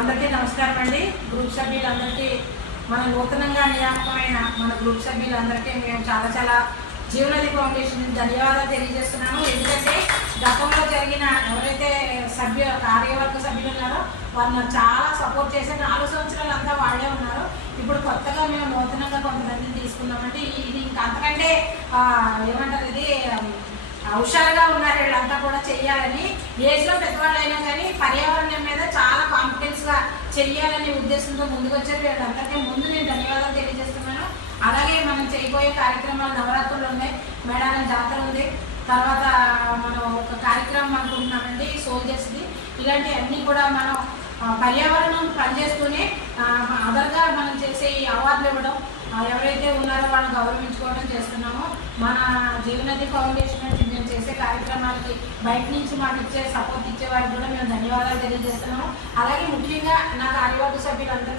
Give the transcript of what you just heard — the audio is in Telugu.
అందరికీ నమస్కారం అండి. గ్రూప్ సభ్యులందరికీ మన నూతనంగా నియామకమైన మన గ్రూప్ సభ్యులందరికీ మేము చాలా జీవనది ఫౌండేషన్ ధన్యవాదాలు తెలియజేస్తున్నాము. ఎందుకంటే గతంలో జరిగిన ఎవరైతే కార్యవర్గ సభ్యులు ఉన్నారో వాళ్ళు చాలా సపోర్ట్ చేసే 4 సంవత్సరాలు అంతా వాళ్ళే ఉన్నారు. ఇప్పుడు కొత్తగా మేము నూతనంగా కొంతమందిని తీసుకున్నామంటే ఇది ఇంకా అంతకంటే ఏమంటారు, ఇది హుషారుగా ఉన్నారు. వీళ్ళంతా కూడా చెయ్యాలని, ఏజ్లో పెద్దవాళ్ళు అయినా కానీ పర్యావరణం మీద చాలా కాన్ఫిడెన్స్గా చెయ్యాలనే ఉద్దేశంతో ముందుకు వచ్చారు. వీళ్ళందరికీ ముందు నేను ధన్యవాదాలు తెలియజేస్తున్నాను. అలాగే మనం చేయబోయే కార్యక్రమాలు నవరాత్రులు ఉన్నాయి, మేడారం జాతర ఉంది, తర్వాత మనం ఒక కార్యక్రమం అనుకుంటున్నామండి సోల్జర్స్ది. ఇలాంటివన్నీ కూడా మనం పర్యావరణం పనిచేస్తూనే అదర్గా మనం చేసే ఈ అవార్డులు ఇవ్వడం, ఎవరైతే ఉన్నారో వాళ్ళని గౌరవించుకోవడం చేస్తున్నామో. మన జీవనది ఫౌండేషన్ నుంచి మేము చేసే కార్యక్రమాలకి బయట నుంచి మాకు సపోర్ట్ ఇచ్చే వారికి కూడా మేము ధన్యవాదాలు తెలియజేస్తున్నాము. అలాగే ముఖ్యంగా నా కార్యవర్గ సభ్యులందరూ